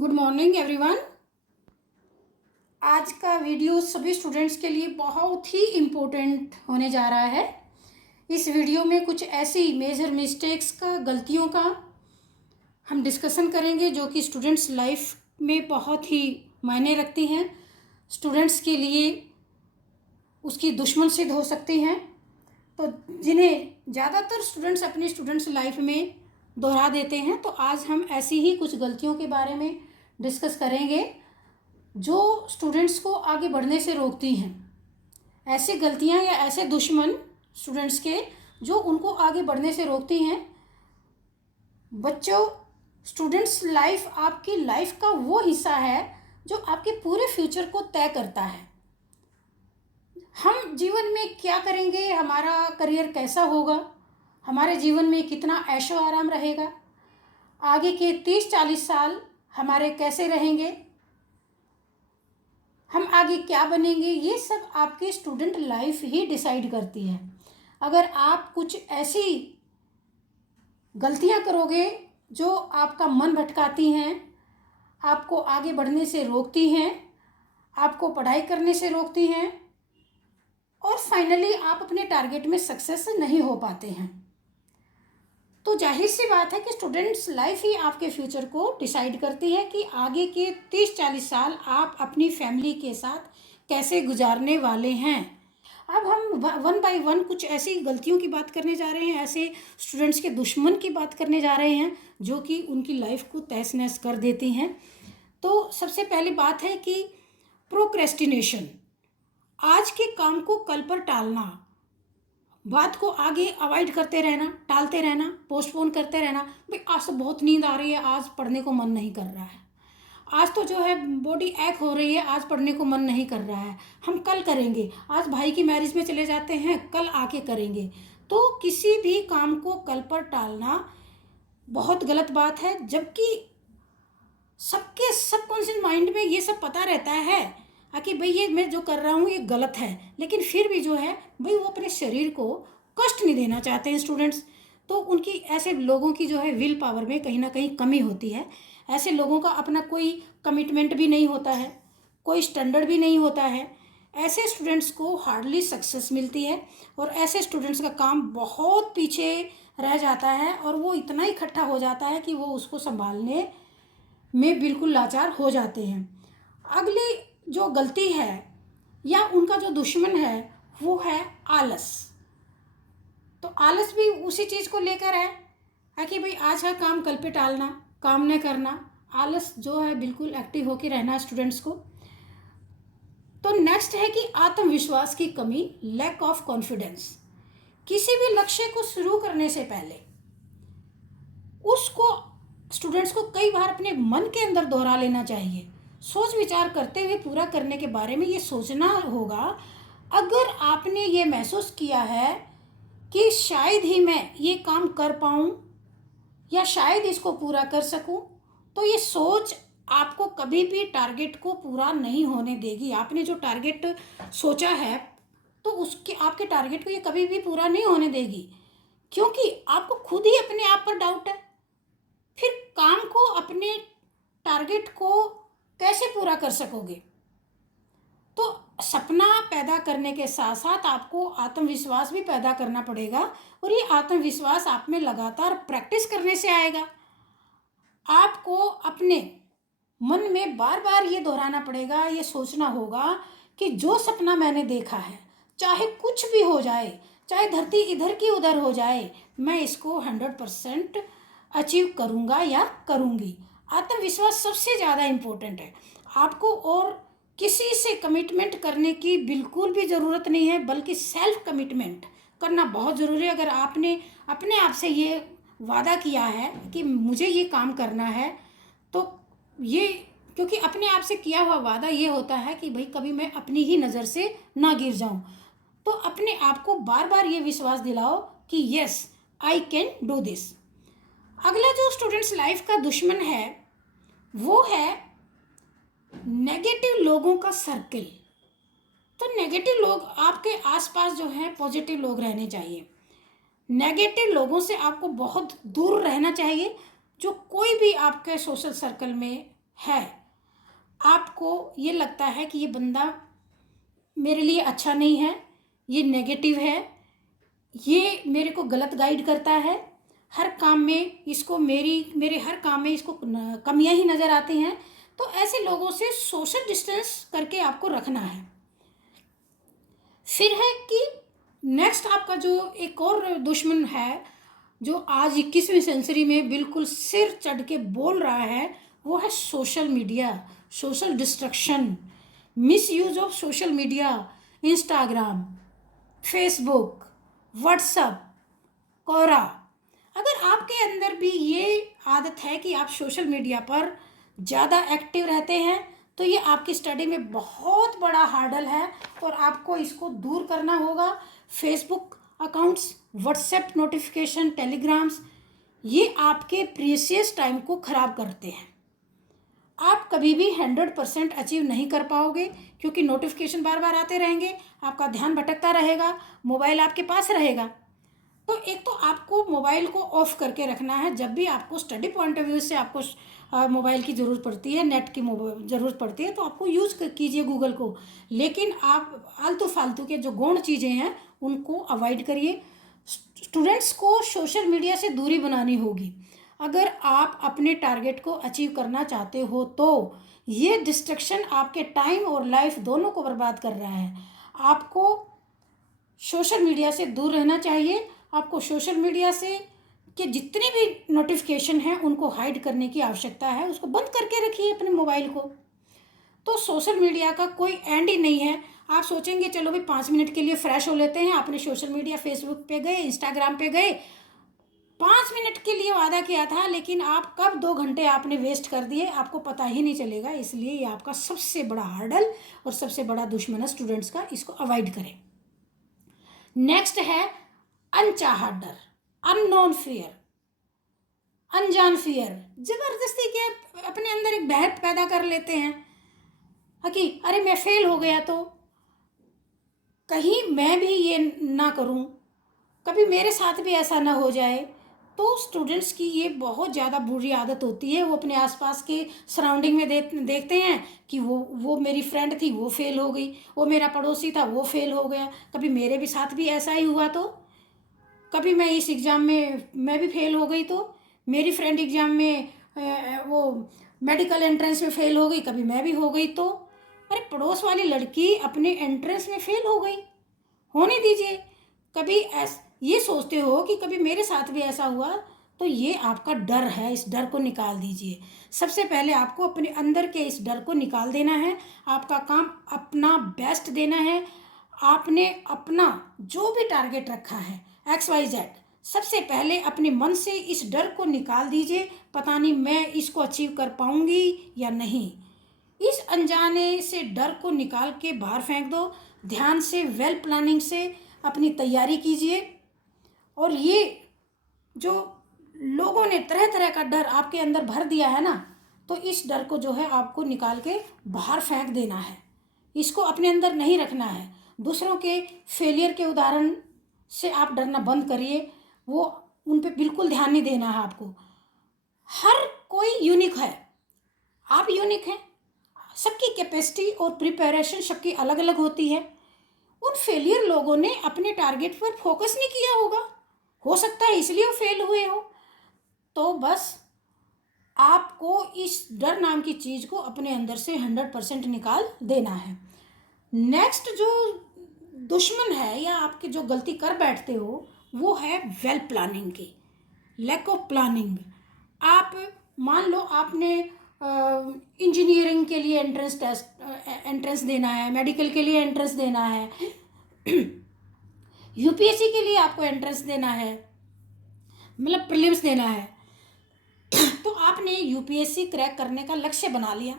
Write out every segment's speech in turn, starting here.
Good morning everyone. आज का video सभी स्टूडेंट्स के लिए बहुत ही इम्पोर्टेंट होने जा रहा है। इस वीडियो में कुछ ऐसी मेजर मिस्टेक्स का, गलतियों का हम डिस्कशन करेंगे जो कि स्टूडेंट्स लाइफ में बहुत ही मायने रखती हैं, स्टूडेंट्स के लिए उसकी दुश्मन सिद्ध हो सकती हैं, तो जिन्हें ज़्यादातर स्टूडेंट्स अपनी स्टूडेंट्स लाइफ में दोहरा देते हैं। तो आज हम ऐसी ही कुछ गलतियों के बारे में डिस्कस करेंगे जो स्टूडेंट्स को आगे बढ़ने से रोकती हैं। ऐसी गलतियां या ऐसे दुश्मन स्टूडेंट्स के जो उनको आगे बढ़ने से रोकती हैं। बच्चों, स्टूडेंट्स लाइफ आपकी लाइफ का वो हिस्सा है जो आपके पूरे फ्यूचर को तय करता है। हम जीवन में क्या करेंगे, हमारा करियर कैसा होगा, हमारे जीवन में कितना ऐशो आराम रहेगा, आगे के 30-40 साल हमारे कैसे रहेंगे, हम आगे क्या बनेंगे, ये सब आपकी स्टूडेंट लाइफ ही डिसाइड करती है। अगर आप कुछ ऐसी गलतियां करोगे जो आपका मन भटकाती हैं, आपको आगे बढ़ने से रोकती हैं, आपको पढ़ाई करने से रोकती हैं और फाइनली आप अपने टारगेट में सक्सेस नहीं हो पाते हैं, तो जाहिर सी बात है कि स्टूडेंट्स लाइफ ही आपके फ्यूचर को डिसाइड करती है कि आगे के 30-40 साल आप अपनी फैमिली के साथ कैसे गुजारने वाले हैं। अब हम वन बाय वन कुछ ऐसी गलतियों की बात करने जा रहे हैं, ऐसे स्टूडेंट्स के दुश्मन की बात करने जा रहे हैं जो कि उनकी लाइफ को तहस नहस कर देती हैं। तो सबसे पहली बात है कि प्रोक्रेस्टिनेशन, आज के काम को कल पर टालना, बात को आगे अवॉइड करते रहना, टालते रहना, पोस्टपोन करते रहना। भाई आज तो बहुत नींद आ रही है, आज पढ़ने को मन नहीं कर रहा है, आज तो जो है बॉडी एक हो रही है, आज पढ़ने को मन नहीं कर रहा है, हम कल करेंगे, आज भाई की मैरिज में चले जाते हैं, कल आके करेंगे। तो किसी भी काम को कल पर टालना बहुत गलत बात है, जबकि सबके सबकॉन्शियस माइंड में ये सब पता रहता है कि भाई ये मैं जो कर रहा हूँ ये गलत है, लेकिन फिर भी जो है भाई वो अपने शरीर को कष्ट नहीं देना चाहते हैं स्टूडेंट्स। तो उनकी, ऐसे लोगों की जो है विल पावर में कहीं ना कहीं कमी होती है। ऐसे लोगों का अपना कोई कमिटमेंट भी नहीं होता है, कोई स्टैंडर्ड भी नहीं होता है। ऐसे स्टूडेंट्स को हार्डली सक्सेस मिलती है और ऐसे स्टूडेंट्स का काम बहुत पीछे रह जाता है और वो इतना इकट्ठा हो जाता है कि वो उसको संभालने में बिल्कुल लाचार हो जाते हैं। अगली जो गलती है या उनका जो दुश्मन है वो है आलस। तो आलस भी उसी चीज़ को लेकर है कि भाई आज का काम कल पे टालना, काम न करना, आलस जो है बिल्कुल एक्टिव होकर रहना स्टूडेंट्स को। तो नेक्स्ट है कि आत्मविश्वास की कमी, लैक ऑफ कॉन्फिडेंस। किसी भी लक्ष्य को शुरू करने से पहले उसको स्टूडेंट्स को कई बार अपने मन के अंदर दोहरा लेना चाहिए, सोच विचार करते हुए पूरा करने के बारे में ये सोचना होगा। अगर आपने ये महसूस किया है कि शायद ही मैं ये काम कर पाऊँ या शायद इसको पूरा कर सकूँ, तो ये सोच आपको कभी भी टारगेट को पूरा नहीं होने देगी। आपने जो टारगेट सोचा है तो उसके, आपके टारगेट को ये कभी भी पूरा नहीं होने देगी, क्योंकि आपको खुद ही अपने आप पर डाउट है। फिर काम को, अपने टारगेट को कैसे पूरा कर सकोगे? तो सपना पैदा करने के साथ साथ आपको आत्मविश्वास भी पैदा करना पड़ेगा और ये आत्मविश्वास आप में लगातार प्रैक्टिस करने से आएगा। आपको अपने मन में बार बार ये दोहराना पड़ेगा, ये सोचना होगा कि जो सपना मैंने देखा है, चाहे कुछ भी हो जाए, चाहे धरती इधर की उधर हो जाए, मैं इसको 100% अचीव करूँगा या करूँगी। आत्मविश्वास सबसे ज़्यादा इम्पोर्टेंट है। आपको और किसी से कमिटमेंट करने की बिल्कुल भी ज़रूरत नहीं है, बल्कि सेल्फ कमिटमेंट करना बहुत ज़रूरी है। अगर आपने अपने आप से ये वादा किया है कि मुझे ये काम करना है, तो ये, क्योंकि अपने आप से किया हुआ वादा ये होता है कि भाई कभी मैं अपनी ही नज़र से ना गिर जाऊं। तो अपने आप को बार बार ये विश्वास दिलाओ कि yes, I can do this. अगला जो स्टूडेंट्स लाइफ का दुश्मन है वो है नेगेटिव लोगों का सर्कल। तो नेगेटिव लोग आपके आसपास जो है, पॉजिटिव लोग रहने चाहिए। नेगेटिव लोगों से आपको बहुत दूर रहना चाहिए। जो कोई भी आपके सोशल सर्कल में है, आपको ये लगता है कि ये बंदा मेरे लिए अच्छा नहीं है, ये नेगेटिव है, ये मेरे को गलत गाइड करता है, हर काम में इसको मेरे हर काम में इसको कमियां ही नज़र आती हैं, तो ऐसे लोगों से सोशल डिस्टेंस करके आपको रखना है। फिर है कि नेक्स्ट आपका जो एक और दुश्मन है जो आज 21वीं सेंचुरी में बिल्कुल सिर चढ़ के बोल रहा है, वो है social media, social distraction, misuse of social media, Instagram, Facebook, WhatsApp, Quora. अगर आपके अंदर भी ये आदत है कि आप सोशल मीडिया पर ज़्यादा एक्टिव रहते हैं, तो ये आपकी स्टडी में बहुत बड़ा हार्डल है और आपको इसको दूर करना होगा। Facebook accounts, WhatsApp notification, telegrams, ये आपके प्रीशियस टाइम को ख़राब करते हैं। आप कभी भी 100% अचीव नहीं कर पाओगे क्योंकि नोटिफिकेशन बार बार आते रहेंगे, आपका ध्यान भटकता रहेगा, मोबाइल आपके पास रहेगा। तो एक तो आपको मोबाइल को ऑफ करके रखना है। जब भी आपको स्टडी पॉइंट ऑफ व्यू से आपको मोबाइल की ज़रूरत पड़ती है, नेट की ज़रूरत पड़ती है, तो आपको यूज़ कीजिए गूगल को, लेकिन आप आलतू फालतू के जो गौण चीज़ें हैं उनको अवॉइड करिए। स्टूडेंट्स को सोशल मीडिया से दूरी बनानी होगी। अगर आप अपने टारगेट को अचीव करना चाहते हो तो ये डिस्ट्रक्शन आपके टाइम और लाइफ दोनों को बर्बाद कर रहा है। आपको सोशल मीडिया से दूर रहना चाहिए। आपको सोशल मीडिया से के जितने भी नोटिफिकेशन हैं उनको हाइड करने की आवश्यकता है, उसको बंद करके रखिए अपने मोबाइल को। तो सोशल मीडिया का कोई एंड ही नहीं है। आप सोचेंगे चलो भाई 5 मिनट के लिए फ्रेश हो लेते हैं, आपने सोशल मीडिया फेसबुक पे गए, इंस्टाग्राम पे गए, 5 मिनट के लिए वादा किया था, लेकिन आप कब 2 घंटे आपने वेस्ट कर दिए आपको पता ही नहीं चलेगा। इसलिए ये आपका सबसे बड़ा हार्डल और सबसे बड़ा दुश्मन है स्टूडेंट्स का, इसको अवॉइड करें। नेक्स्ट है अनचाहा डर, अननोन फियर, अनजान फियर। जबरदस्ती के अपने अंदर एक बहक पैदा कर लेते हैं कि अरे मैं फेल हो गया तो कहीं मैं भी ये ना करूं, कभी मेरे साथ भी ऐसा ना हो जाए। तो स्टूडेंट्स की ये बहुत ज़्यादा बुरी आदत होती है। वो अपने आसपास के सराउंडिंग में देखते हैं कि वो मेरी फ्रेंड थी वो फेल हो गई, वो मेरा पड़ोसी था वो फेल हो गया, कभी मेरे भी साथ भी ऐसा ही हुआ, तो कभी मैं इस एग्ज़ाम में मैं भी फेल हो गई, तो मेरी फ्रेंड एग्ज़ाम में वो मेडिकल एंट्रेंस में फ़ेल हो गई, कभी मैं भी हो गई। तो अरे पड़ोस वाली लड़की अपने एंट्रेंस में फ़ेल हो गई, होने दीजिए। कभी ये सोचते हो कि कभी मेरे साथ भी ऐसा हुआ, तो ये आपका डर है, इस डर को निकाल दीजिए। सबसे पहले आपको अपने अंदर के इस डर को निकाल देना है। आपका काम अपना बेस्ट देना है। आपने अपना जो भी टारगेट रखा है XYZ, सबसे पहले अपने मन से इस डर को निकाल दीजिए, पता नहीं मैं इसको अचीव कर पाऊंगी या नहीं। इस अनजाने से डर को निकाल के बाहर फेंक दो। ध्यान से वेल प्लानिंग से अपनी तैयारी कीजिए। और ये जो लोगों ने तरह तरह का डर आपके अंदर भर दिया है ना, तो इस डर को जो है आपको निकाल के बाहर फेंक देना है, इसको अपने अंदर नहीं रखना है। दूसरों के फेलियर के उदाहरण से आप डरना बंद करिए, वो उन पे बिल्कुल ध्यान नहीं देना है आपको। हर कोई यूनिक है, आप यूनिक हैं। सबकी कैपेसिटी और प्रिपरेशन सबकी अलग अलग होती है। उन फेलियर लोगों ने अपने टारगेट पर फोकस नहीं किया होगा, हो सकता है इसलिए वो फेल हुए हो। तो बस आपको इस डर नाम की चीज़ को अपने अंदर से 100% निकाल देना है। नेक्स्ट जो दुश्मन है या आपके जो गलती कर बैठते हो वो है वेल प्लानिंग की, लैक ऑफ प्लानिंग। आप मान लो आपने इंजीनियरिंग के लिए एंट्रेंस देना है, मेडिकल के लिए एंट्रेंस देना है, UPSC के लिए आपको एंट्रेंस देना है, मतलब प्रीलिम्स देना है। तो आपने UPSC क्रैक करने का लक्ष्य बना लिया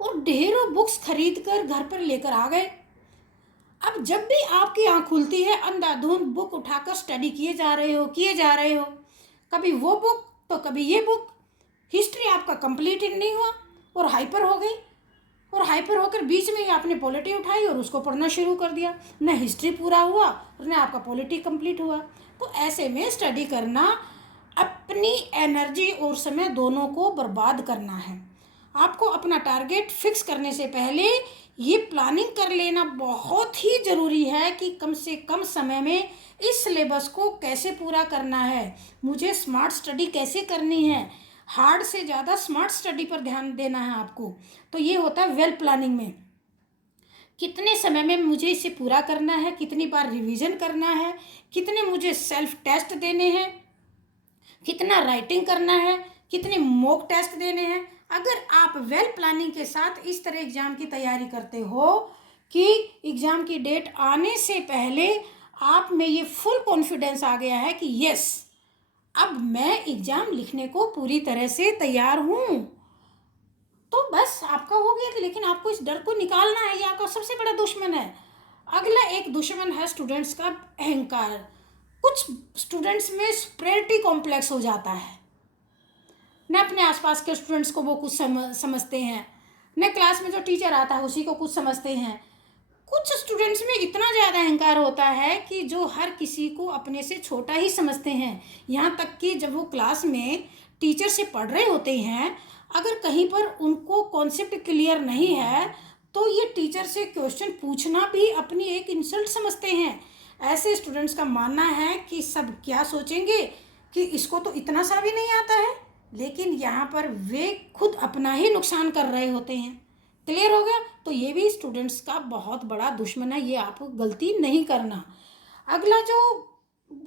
और ढेरों बुक्स खरीद कर घर पर लेकर आ गए। अब जब भी आपकी आँख खुलती है, अंधाधुंध बुक उठाकर स्टडी किए जा रहे हो, कभी वो बुक तो कभी ये बुक। हिस्ट्री आपका कंप्लीट ही नहीं हुआ और हाइपर हो गई, और हाइपर होकर बीच में ही आपने पॉलिटी उठाई और उसको पढ़ना शुरू कर दिया। न हिस्ट्री पूरा हुआ और न आपका पॉलिटी कंप्लीट हुआ। तो ऐसे में स्टडी करना अपनी एनर्जी और समय दोनों को बर्बाद करना है। आपको अपना टारगेट फिक्स करने से पहले ये प्लानिंग कर लेना बहुत ही ज़रूरी है कि कम से कम समय में इस सिलेबस को कैसे पूरा करना है, मुझे स्मार्ट स्टडी कैसे करनी है। हार्ड से ज़्यादा स्मार्ट स्टडी पर ध्यान देना है आपको। तो ये होता है वेल प्लानिंग में। कितने समय में मुझे इसे पूरा करना है, कितनी बार रिवीजन करना है, कितने मुझे सेल्फ टेस्ट देने हैं, कितना राइटिंग करना है, कितने मॉक टेस्ट देने हैं। अगर आप वेल प्लानिंग के साथ इस तरह एग्ज़ाम की तैयारी करते हो कि एग्ज़ाम की डेट आने से पहले आप में ये फुल कॉन्फिडेंस आ गया है कि यस, अब मैं एग्ज़ाम लिखने को पूरी तरह से तैयार हूँ, तो बस आपका हो गया। लेकिन आपको इस डर को निकालना है, ये आपका सबसे बड़ा दुश्मन है। अगला एक दुश्मन है स्टूडेंट्स का अहंकार। कुछ स्टूडेंट्स में सुपीरियरिटी कॉम्प्लेक्स हो जाता है, न अपने आसपास के स्टूडेंट्स को वो कुछ समझते हैं, न क्लास में जो टीचर आता है उसी को कुछ समझते हैं। कुछ स्टूडेंट्स में इतना ज़्यादा अहंकार होता है कि जो हर किसी को अपने से छोटा ही समझते हैं। यहाँ तक कि जब वो क्लास में टीचर से पढ़ रहे होते हैं, अगर कहीं पर उनको कॉन्सेप्ट क्लियर नहीं है तो ये टीचर से क्वेश्चन पूछना भी अपनी एक इंसल्ट समझते हैं। ऐसे स्टूडेंट्स का मानना है कि सब क्या सोचेंगे कि इसको तो इतना सा भी नहीं आता है, लेकिन यहाँ पर वे खुद अपना ही नुकसान कर रहे होते हैं। क्लियर हो गया? तो ये भी स्टूडेंट्स का बहुत बड़ा दुश्मन है, ये आपको गलती नहीं करना। अगला जो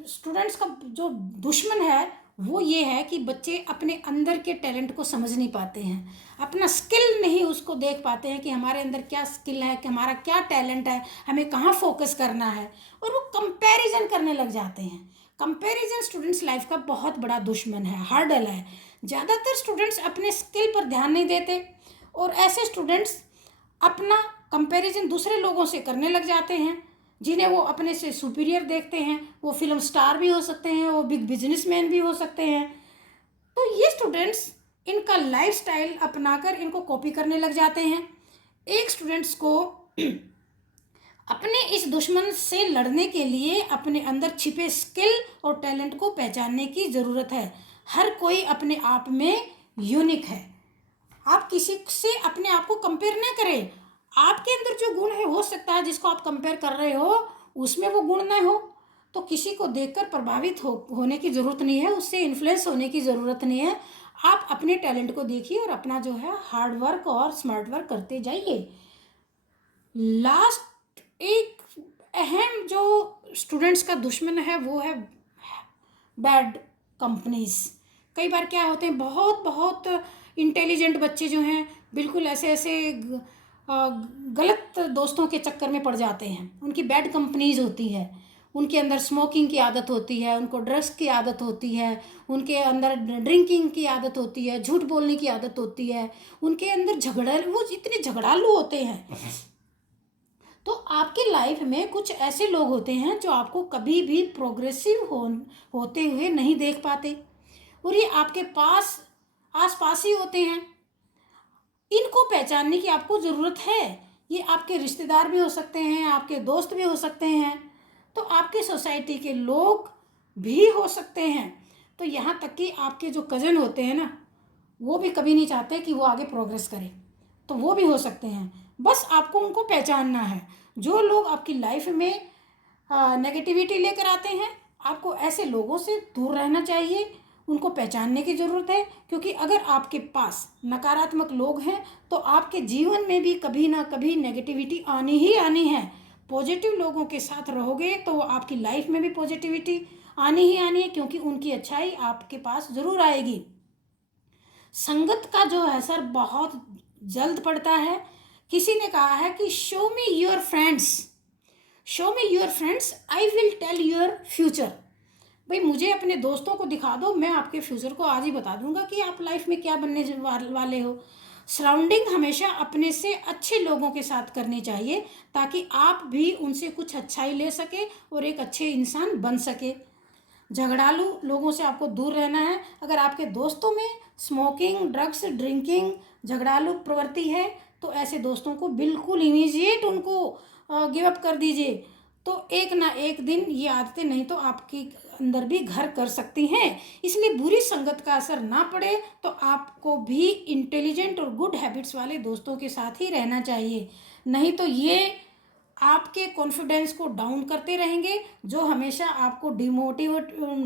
स्टूडेंट्स का जो दुश्मन है वो ये है कि बच्चे अपने अंदर के टैलेंट को समझ नहीं पाते हैं, अपना स्किल नहीं उसको देख पाते हैं कि हमारे अंदर क्या स्किल है, कि हमारा क्या टैलेंट है, हमें कहाँ फोकस करना है, और वो कंपैरिजन करने लग जाते हैं। कंपैरिजन स्टूडेंट्स लाइफ का बहुत बड़ा दुश्मन है, हार्डल है। ज़्यादातर स्टूडेंट्स अपने स्किल पर ध्यान नहीं देते और ऐसे स्टूडेंट्स अपना कंपैरिजन दूसरे लोगों से करने लग जाते हैं जिन्हें वो अपने से सुपीरियर देखते हैं। वो फिल्म स्टार भी हो सकते हैं, वो बिग बिजनेसमैन भी हो सकते हैं। तो ये स्टूडेंट्स इनका लाइफस्टाइल अपनाकर इनको कॉपी करने लग जाते हैं। एक स्टूडेंट्स को अपने इस दुश्मन से लड़ने के लिए अपने अंदर छिपे स्किल और टैलेंट को पहचानने की ज़रूरत है। हर कोई अपने आप में यूनिक है। आप किसी से अपने आप को कंपेयर ना करें। आपके अंदर जो गुण है, हो सकता है जिसको आप कंपेयर कर रहे हो उसमें वो गुण ना हो, तो किसी को देखकर प्रभावित होने की ज़रूरत नहीं है, उससे इन्फ्लुएंस होने की ज़रूरत नहीं है। आप अपने टैलेंट को देखिए और अपना जो है हार्ड वर्क और स्मार्ट वर्क करते जाइए। लास्ट एक अहम जो स्टूडेंट्स का दुश्मन है वो है बैड कंपनीज। कई बार क्या होते हैं, बहुत बहुत इंटेलिजेंट बच्चे जो हैं बिल्कुल ऐसे ऐसे गलत दोस्तों के चक्कर में पड़ जाते हैं। उनकी बैड कंपनीज होती है, उनके अंदर स्मोकिंग की आदत होती है, उनको ड्रग्स की आदत होती है, उनके अंदर ड्रिंकिंग की आदत होती है, झूठ बोलने की आदत होती है, उनके अंदर वो इतने झगड़ालू होते हैं। तो आपकी लाइफ में कुछ ऐसे लोग होते हैं जो आपको कभी भी प्रोग्रेसिव होते हुए नहीं देख पाते और ये आपके पास आसपास ही होते हैं। इनको पहचानने की आपको ज़रूरत है। ये आपके रिश्तेदार भी हो सकते हैं, आपके दोस्त भी हो सकते हैं, तो आपके सोसाइटी के लोग भी हो सकते हैं। तो यहाँ तक कि आपके जो कज़न होते हैं ना, वो भी कभी नहीं चाहते कि वो आगे प्रोग्रेस करे, तो वो भी हो सकते हैं। बस आपको उनको पहचानना है। जो लोग आपकी लाइफ में नेगेटिविटी लेकर आते हैं, आपको ऐसे लोगों से दूर रहना चाहिए, उनको पहचानने की ज़रूरत है। क्योंकि अगर आपके पास नकारात्मक लोग हैं तो आपके जीवन में भी कभी ना कभी नेगेटिविटी आनी ही आनी है। पॉजिटिव लोगों के साथ रहोगे तो आपकी लाइफ में भी पॉजिटिविटी आनी ही आनी है, क्योंकि उनकी अच्छाई आपके पास ज़रूर आएगी। संगत का जो असर बहुत जल्द पड़ता है। किसी ने कहा है कि show me your friends, show me your friends, I will tell your future. भाई मुझे अपने दोस्तों को दिखा दो, मैं आपके फ्यूचर को आज ही बता दूंगा कि आप लाइफ में क्या बनने वाले हो। सराउंडिंग हमेशा अपने से अच्छे लोगों के साथ करनी चाहिए ताकि आप भी उनसे कुछ अच्छाई ले सके और एक अच्छे इंसान बन सके। झगड़ालू लोगों से आपको दूर रहना है। अगर आपके दोस्तों में स्मोकिंग, ड्रग्स, ड्रिंकिंग, झगड़ालू प्रवृत्ति है तो ऐसे दोस्तों को बिल्कुल इमीडिएट उनको गिव अप कर दीजिए। तो एक ना एक दिन ये आदतें नहीं तो आपके अंदर भी घर कर सकती हैं। इसलिए बुरी संगत का असर ना पड़े तो आपको भी इंटेलिजेंट और गुड हैबिट्स वाले दोस्तों के साथ ही रहना चाहिए, नहीं तो ये आपके कॉन्फिडेंस को डाउन करते रहेंगे, जो हमेशा आपको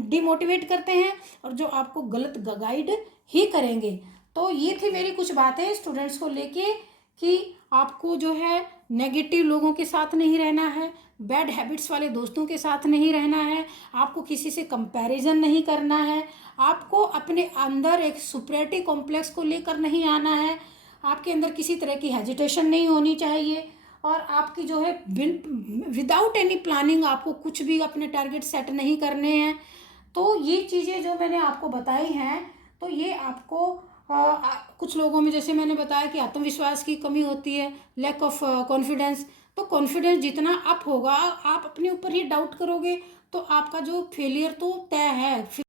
डिमोटिवेट करते हैं और जो आपको गलत गाइड ही करेंगे। तो ये थी मेरी कुछ बातें स्टूडेंट्स को लेके कि आपको जो है नेगेटिव लोगों के साथ नहीं रहना है, बैड हैबिट्स वाले दोस्तों के साथ नहीं रहना है, आपको किसी से कंपैरिजन नहीं करना है, आपको अपने अंदर एक सुपरियरिटी कॉम्प्लेक्स को लेकर नहीं आना है, आपके अंदर किसी तरह की हेजिटेशन नहीं होनी चाहिए, और आपकी जो है विदाउट एनी प्लानिंग आपको कुछ भी अपने टारगेट सेट नहीं करने हैं। तो ये चीज़ें जो मैंने आपको बताई हैं, तो ये आपको कुछ लोगों में जैसे मैंने बताया कि आत्मविश्वास की कमी होती है, लैक ऑफ कॉन्फिडेंस। तो कॉन्फिडेंस जितना अप होगा, आप अपने ऊपर ही डाउट करोगे तो आपका जो फेलियर तो तय है।